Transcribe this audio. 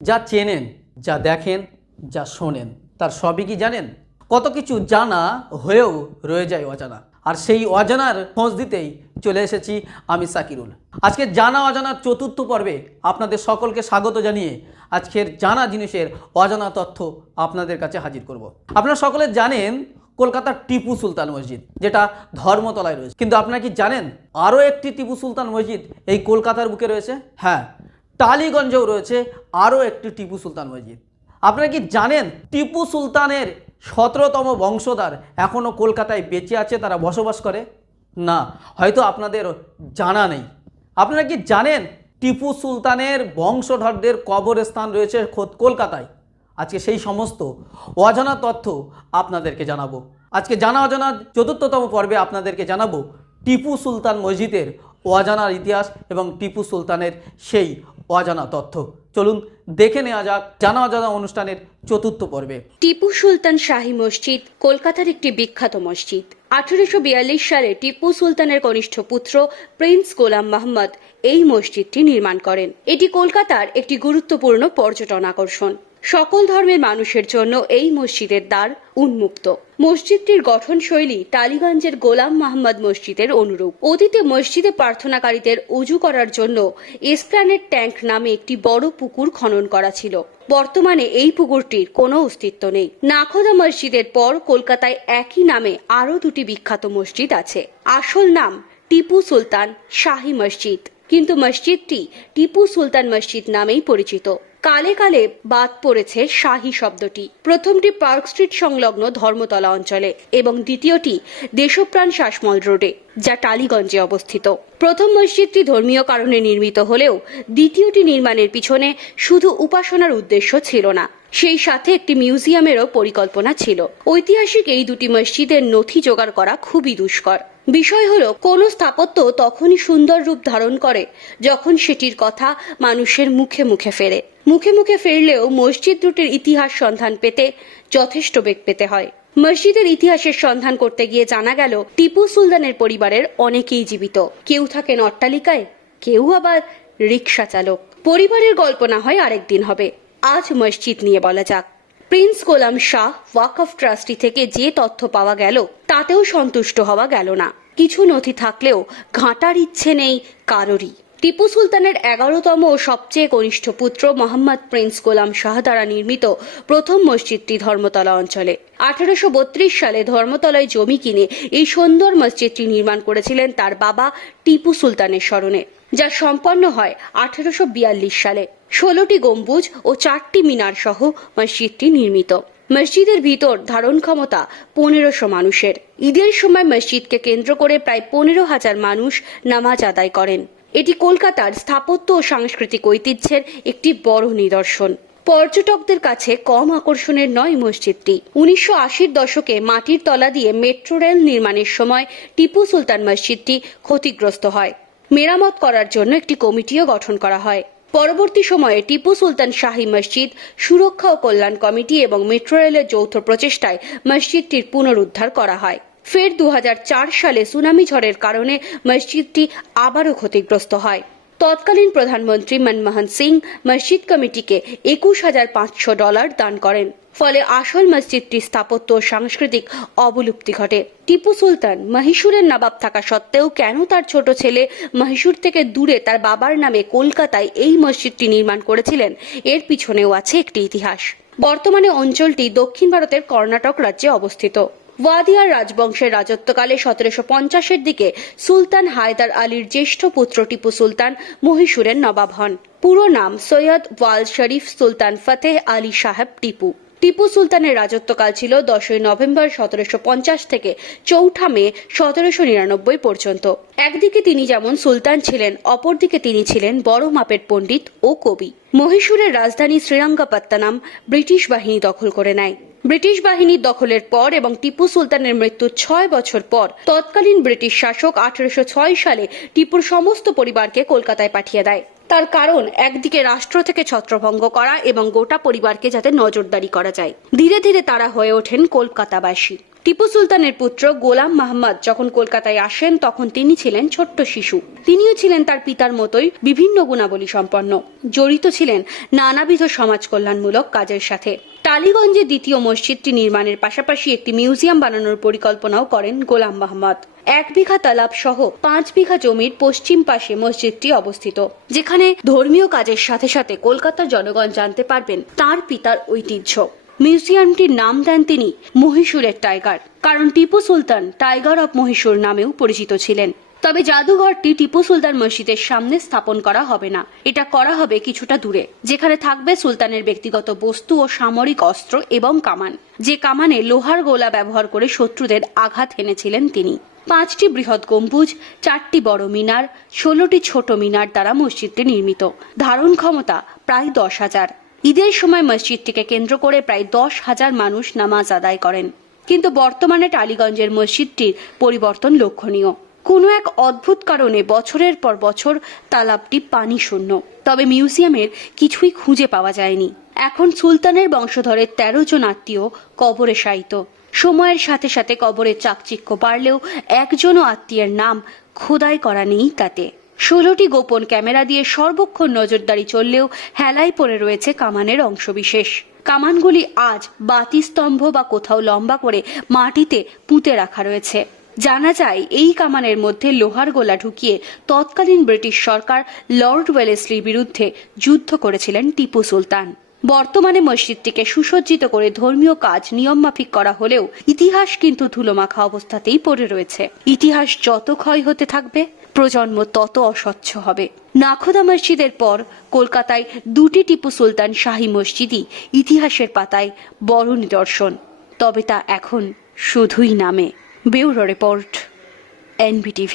যা চেনেন, যা দেখেন, যা শোনেন, তার সবই কি জানেন? কত কিছু জানা হয়েও রয়ে যায় অজানা। আর সেই অজানার খোঁজ দিতেই চলে এসেছি আমি সাকিরুল। আজকে জানা অজানার চতুর্থ পর্বে আপনাদের সকলকে স্বাগত জানিয়ে আজকের জানা জিনিসের অজানা তথ্য আপনাদের কাছে হাজির করব। আপনারা সকলে জানেন কলকাতার টিপু সুলতান মসজিদ, যেটা ধর্মতলায় রয়েছে। কিন্তু আপনারা কি জানেন আরও একটি টিপু সুলতান মসজিদ এই কলকাতার বুকে রয়েছে? হ্যাঁ, টালিগঞ্জেও রয়েছে আরও একটি টিপু সুলতান মসজিদ। আপনারা কি জানেন টিপু সুলতানের 17তম বংশধর এখনও কলকাতায় বেঁচে আছে, তারা বসবাস করে? না, হয়তো আপনাদের জানা নেই। আপনারা কি জানেন টিপু সুলতানের বংশধরদের কবরস্থান রয়েছে খোদ কলকাতায়? আজকে সেই সমস্ত অজানা তথ্য আপনাদেরকে জানাবো। আজকে জানা অজানা চতুর্থতম পর্বে আপনাদেরকে জানাবো টিপু সুলতান মসজিদের অজানার ইতিহাস এবং টিপু সুলতানের সেই অজানা তথ্য। চলুন দেখে নেওয়া যাক জানা অজানা অনুষ্ঠানের চতুর্থ পর্বে। টিপু সুলতান শাহী মসজিদ কলকাতার একটি বিখ্যাত মসজিদ। 1842 সালে টিপু সুলতানের কনিষ্ঠ পুত্র প্রিন্স গোলাম মোহাম্মদ এই মসজিদটি নির্মাণ করেন। এটি কলকাতার একটি গুরুত্বপূর্ণ পর্যটন আকর্ষণ। সকল ধর্মের মানুষের জন্য এই মসজিদের দ্বার উন্মুক্ত। মসজিদটির গঠনশৈলী টালিগঞ্জের গোলাম মোহাম্মদ মসজিদের অনুরূপ। অতীতে মসজিদে প্রার্থনাকারীদের উজু করার জন্য এসপ্ল্যানেড ট্যাঙ্ক নামে একটি বড় পুকুর খনন করা ছিল। বর্তমানে এই পুকুরটির কোনো অস্তিত্ব নেই। নাখোদা মসজিদের পর কলকাতায় একই নামে আরও দুটি বিখ্যাত মসজিদ আছে। আসল নাম টিপু সুলতান শাহী মসজিদ, কিন্তু মসজিদটি টিপু সুলতান মসজিদ নামেই পরিচিত। কালে কালে বাদ পড়েছে শাহী শব্দটি। প্রথমটি পার্ক স্ট্রিট সংলগ্ন ধর্মতলা অঞ্চলে এবং দ্বিতীয়টি দেশপ্রাণ শাসমল রোডে, যা টালিগঞ্জে অবস্থিত। প্রথম মসজিদটি ধর্মীয় কারণে নির্মিত হলেও দ্বিতীয়টি নির্মাণের পিছনে শুধু উপাসনার উদ্দেশ্য ছিল না, সেই সাথে একটি মিউজিয়ামেরও পরিকল্পনা ছিল। ঐতিহাসিক এই দুটি মসজিদের নথি জোগাড় করা খুবই দুষ্কর। বিষয় হলো, কোন স্থাপত্য তখনই সুন্দর রূপ ধারণ করে যখন সেটির কথা মানুষের মুখে মুখে ফেরে। মুখে মুখে ফেরলেও মসজিদ দুটির ইতিহাস সন্ধান পেতে যথেষ্ট বেগ পেতে হয়। মসজিদের ইতিহাসের সন্ধান করতে গিয়ে জানা গেল টিপু সুলতানের পরিবারের অনেকেই জীবিত। কেউ থাকেন অট্টালিকায়, কেউ আবার রিক্সা চালক। পরিবারের গল্প না হয় আরেকদিন হবে, আজ মসজিদ নিয়ে বলা যাক। প্রিন্স গোলাম শাহ ওয়াকফ ট্রাস্টি থেকে যে তথ্য পাওয়া গেল তাতেও সন্তুষ্ট হওয়া গেল না। কিছু নথি থাকলেও ঘাঁটার ইচ্ছে নেই কারোরই। টিপু সুলতানের 11তম ও সবচেয়ে কনিষ্ঠ পুত্র মোহাম্মদ প্রিন্স গোলাম শাহ দ্বারা নির্মিত প্রথম মসজিদটি ধর্মতলা অঞ্চলে। 1832 সালে ধর্মতলায় জমি কিনে এই সুন্দর মসজিদটি নির্মাণ করেছিলেন তার বাবা টিপু সুলতানের স্মরণে, যা সম্পন্ন হয় 1842 সালে। 16টি গম্বুজ ও 4টি মিনার সহ মসজিদটি নির্মিত। মসজিদের ভিতর ধারণ ক্ষমতা 1500 মানুষের। ঈদের সময় মসজিদকে কেন্দ্র করে প্রায় 15,000 মানুষ নামাজ আদায় করেন। এটি কলকাতার স্থাপত্য ও সাংস্কৃতিক ঐতিহ্যের একটি বড় নিদর্শন। পর্যটকদের কাছে কম আকর্ষণের নয় মসজিদটি। 1980-র দশকে মাটির তলা দিয়ে মেট্রো রেল নির্মাণের সময় টিপু সুলতান মসজিদটি ক্ষতিগ্রস্ত হয়। মেরামত করার জন্য একটি কমিটিও গঠন করা হয়। পরবর্তী সময়ে টিপু সুলতান শাহী মসজিদ সুরক্ষা ও কল্যাণ কমিটি এবং মেট্রো রেলের যৌথ প্রচেষ্টায় মসজিদটির পুনরুদ্ধার করা হয়। ফের 2004 সালে সুনামি ঝড়ের কারণে মসজিদটি আবারও ক্ষতিগ্রস্ত হয়। তৎকালীন প্রধানমন্ত্রী মনমোহন সিং মসজিদ কমিটিকে $21,500 দান করেন। ফলে আসল মসজিদটির স্থাপত্য ও সাংস্কৃতিক অবলুপ্তি ঘটে। টিপু সুলতান মহীশূরের নবাব থাকা সত্ত্বেও কেন তার ছোট ছেলে মহীশূর থেকে দূরে তার বাবার নামে কলকাতায় এই মসজিদটি নির্মাণ করেছিলেন, এর পিছনেও আছে একটি ইতিহাস। বর্তমানে অঞ্চলটি দক্ষিণ ভারতের কর্ণাটক রাজ্যে অবস্থিত। ওয়াদিয়ার রাজবংশের রাজত্বকালে 1750-এর দিকে সুলতান হায়দার আলীর জ্যেষ্ঠ পুত্র টিপু সুলতান মহীশূরের নবাব হন। পুরো নাম সৈয়দ ওয়াল শরীফ সুলতান ফতেহ আলী সাহেব টিপু। টিপু সুলতানের রাজত্বকাল ছিল 10ই নভেম্বর 1750 থেকে 4 মে 1799 পর্যন্ত। একদিকে তিনি যেমন সুলতান ছিলেন, অপরদিকে তিনি ছিলেন বড় মাপের পণ্ডিত ও কবি। মহীশূরের রাজধানী শ্রীরঙ্গপত্তনম ব্রিটিশ বাহিনী দখল করে নেয়। ব্রিটিশ বাহিনীর দখলের পর এবং টিপু সুলতানের মৃত্যুর 6 বছর পর তৎকালীন ব্রিটিশ শাসক 1806 সালে টিপুর সমস্ত পরিবারকে কলকাতায় পাঠিয়ে দেয়। তার কারণ, একদিকে রাষ্ট্র থেকে ছত্রভঙ্গ করা এবং গোটা পরিবারকে যাতে নজরদারি করা যায়। ধীরে ধীরে তারা হয়ে ওঠেন কলকাতাবাসী। টিপু সুলতানের পুত্র গোলাম মোহাম্মদ যখন কলকাতায় আসেন তখন তিনি ছিলেন ছোট্ট শিশু। তিনিও ছিলেন তার পিতার মতোই বিভিন্ন গুণাবলী সম্পন্ন, জড়িত ছিলেন নানাবিধ সমাজ কল্যাণমূলক কাজের সাথে। টালিগঞ্জে দ্বিতীয় মসজিদটি নির্মাণের পাশাপাশি একটি মিউজিয়াম বানানোর পরিকল্পনাও করেন গোলাম মোহাম্মদ। 1 বিঘা তালাব সহ 5 বিঘা জমির পশ্চিম পাশে মসজিদটি অবস্থিত, যেখানে ধর্মীয় কাজের সাথে সাথে কলকাতার জনগণ জানতে পারবেন তার পিতার ঐতিহ্য। মিউজিয়ামটির নাম দেন তিনি মহীশূরের টাইগার, কারণ টিপু সুলতান টাইগার অব মহীশূর নামেও পরিচিত ছিলেন। তবে জাদুঘরটি টিপু সুলতান মসজিদের সামনে স্থাপন করা হবে না, এটা করা হবে কিছুটা দূরে, যেখানে থাকবে সুলতানের ব্যক্তিগত বস্তু ও সামরিক অস্ত্র এবং কামান, যে কামানে লোহার গোলা ব্যবহার করে শত্রুদের আঘাত হেনেছিলেন তিনি। 5টি বৃহৎ গম্বুজ, 4টি বড় মিনার, 16টি ছোট মিনার দ্বারা মসজিদটি নির্মিত। ধারণ ক্ষমতা প্রায় 10,000। ঈদের সময় মসজিদটিকে কেন্দ্র করে প্রায় 10,000 মানুষ নামাজ আদায় করেন। কিন্তু বর্তমানে টালিগঞ্জের মসজিদটির পরিবর্তন লক্ষণীয়। কোনো এক অদ্ভুত কারণে বছরের পর বছর তালাবটি পানি শূন্য, তবে মিউজিয়ামের কিছুই খুঁজে পাওয়া যায়নি। এখন সুলতানের বংশধরের 13 জন আত্মীয় কবরে শায়িত। সময়ের সাথে সাথে কবরের চাকচিক্য বাড়লেও একজনও আত্মীয়ের নাম খোদাই করা নেই তাতে। 16টি গোপন ক্যামেরা দিয়ে সর্বক্ষণ নজরদারি চললেও হেলায় পড়ে রয়েছে কামানের অংশবিশেষ। কামানগুলি আজ বাতিস্তম্ভ বা কোথাও লম্বা করে মাটিতে পুঁতে রাখা রয়েছে। জানা যায় এই কামানের মধ্যে লোহার গোলা ঢুকিয়ে তৎকালীন ব্রিটিশ সরকার লর্ড ওয়েলেসলির বিরুদ্ধে যুদ্ধ করেছিলেন টিপু সুলতান। বর্তমানে মসজিদটিকে সুসজ্জিত করে ধর্মীয় কাজ নিয়মমাফিক করা হলেও ইতিহাস কিন্তু ধুলোমাখা অবস্থাতেই পড়ে রয়েছে। ইতিহাস যত ক্ষয় হতে থাকবে, প্রজন্ম তত অস্বচ্ছ হবে। নাখোদা মসজিদের পর কলকাতায় 2টি টিপু সুলতান শাহী মসজিদই ইতিহাসের পাতায় বড় নিদর্শন, তবে তা এখন শুধুই নামে। Bureau report, NBTV।